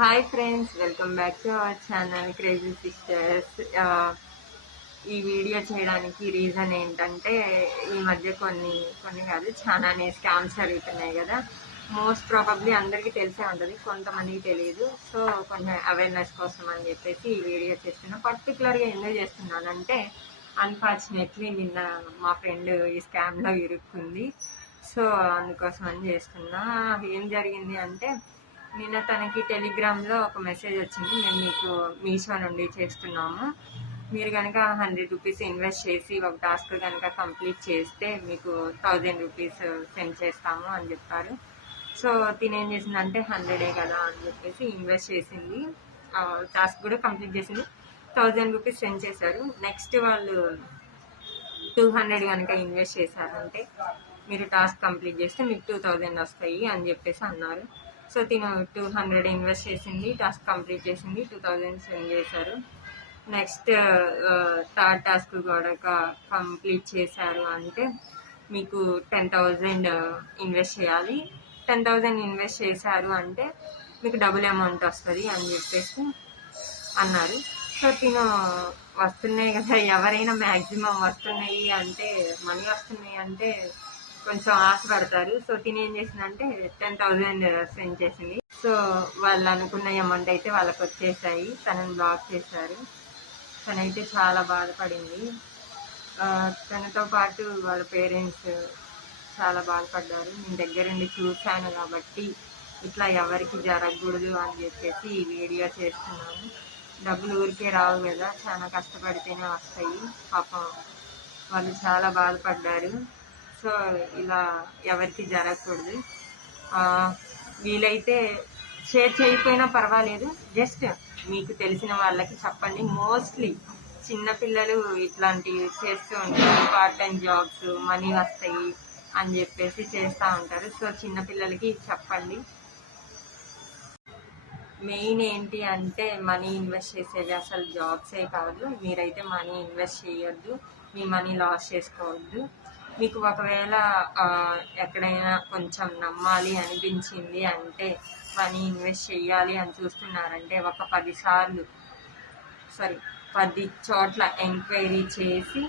Hi friends, welcome back to our channel crazy sisters. ఈ video చేయడానికి reason ఏంటంటే, ఈ మధ్య కొన్ని కొన్ని కాదు చాలానే స్కామ్స్ జరుగుతున్నాయి కదా. మోస్ట్ ప్రాబబ్లీ అందరికీ తెలిసే ఉంటుంది, కొంతమందికి తెలియదు. సో కొంచెం అవేర్నెస్ కోసం అని చెప్పేసి ఈ వీడియో చేస్తున్నాను. పర్టికులర్గా ఎందుకు చేస్తున్నానంటే, అన్ఫార్చునేట్లీ నిన్న మా ఫ్రెండ్ ఈ స్కామ్లో ఇరుక్కుంది. సో అందుకోసం అని చేస్తున్నా. ఏం జరిగింది అంటే, నిన్న తనకి టెలిగ్రామ్లో ఒక మెసేజ్ వచ్చింది, మేము మీకు మీషో నుండి చేస్తున్నాము, మీరు కనుక 100 రూపీస్ ఇన్వెస్ట్ చేసి ఒక టాస్క్ కనుక కంప్లీట్ చేస్తే మీకు 1000 రూపీస్ సెండ్ చేస్తాము అని చెప్పారు. సో తినేం చేసిందంటే 100 కదా అని చెప్పేసి ఇన్వెస్ట్ చేసింది. టాస్క్ కూడా కంప్లీట్ చేసింది, 1000 రూపీస్ సెండ్ చేశారు. నెక్స్ట్ వాళ్ళు 200 కనుక ఇన్వెస్ట్ చేశారంటే మీరు టాస్క్ కంప్లీట్ చేస్తే మీకు 2000 వస్తాయి అని చెప్పేసి అన్నారు. సో తిను 200 ఇన్వెస్ట్ చేసింది, టాస్క్ కంప్లీట్ చేసింది, 2000 సెండ్ చేశారు. నెక్స్ట్ థర్డ్ టాస్క్ కూడా కంప్లీట్ చేశారు అంటే మీకు 10,000 ఇన్వెస్ట్ చేయాలి. 10,000 ఇన్వెస్ట్ చేశారు అంటే మీకు డబుల్ అమౌంట్ వస్తుంది అని చెప్పేసి అన్నారు. సో తిను వస్తున్నాయి కదా, ఎవరైనా మ్యాక్సిమం వస్తున్నాయి అంటే మనీ వస్తున్నాయి అంటే కొంచెం ఆశపడతారు. సో తినేం చేసిందంటే 10,000 సెండ్ చేసింది. సో వాళ్ళు అనుకున్న అమౌంట్ అయితే వాళ్ళకి వచ్చేసాయి. తనని బ్లాక్ చేశారు. తనైతే చాలా బాధపడింది. తనతో పాటు వాళ్ళ పేరెంట్స్ చాలా బాధపడ్డారు. నేను దగ్గరుండి చూశాను కాబట్టి ఇట్లా ఎవరికి జరగకూడదు అని చెప్పేసి ఈ వీడియో చేస్తున్నాను. డబ్బులు ఊరికే రావు కదా, చాలా కష్టపడితేనే వస్తాయి. పాపం వాళ్ళు చాలా బాధపడ్డారు. సో ఇలా ఎవరికి జరగకూడదు. వీలైతే షేర్ చేయకపోయినా పర్వాలేదు, జస్ట్ మీకు తెలిసిన వాళ్ళకి చెప్పండి. మోస్ట్లీ చిన్నపిల్లలు ఇట్లాంటివి చేస్తూ ఉంటారు, పార్ట్ టైం జాబ్స్, మనీ వస్తాయి అని చెప్పేసి చేస్తూ ఉంటారు. సో చిన్నపిల్లలకి చెప్పండి. మెయిన్ ఏంటి అంటే, మనీ ఇన్వెస్ట్ చేసేది అసలు జాబ్సే కాదు. మీరైతే మనీ ఇన్వెస్ట్ చేయొద్దు, మీ మనీ లాస్ చేసుకోవద్దు. మీకు ఒకవేళ ఎక్కడైనా కొంచెం నమ్మాలి అనిపించింది అంటే, మనీ ఇన్వెస్ట్ చేయాలి అని చూస్తున్నారంటే ఒక 10 చోట్ల ఎంక్వైరీ చేసి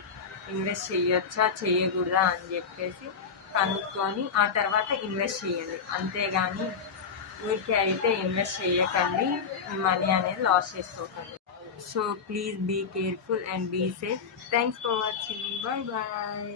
ఇన్వెస్ట్ చేయొచ్చా చేయకూడదా అని చెప్పేసి కనుక్కొని ఆ తర్వాత ఇన్వెస్ట్ చేయండి. అంతేగాని ఊరికే అయితే ఇన్వెస్ట్ చేయకండి, మీ మనీ అనేది లాస్ చేసుకోకండి. So please be careful and be safe. Thanks for watching. Bye bye.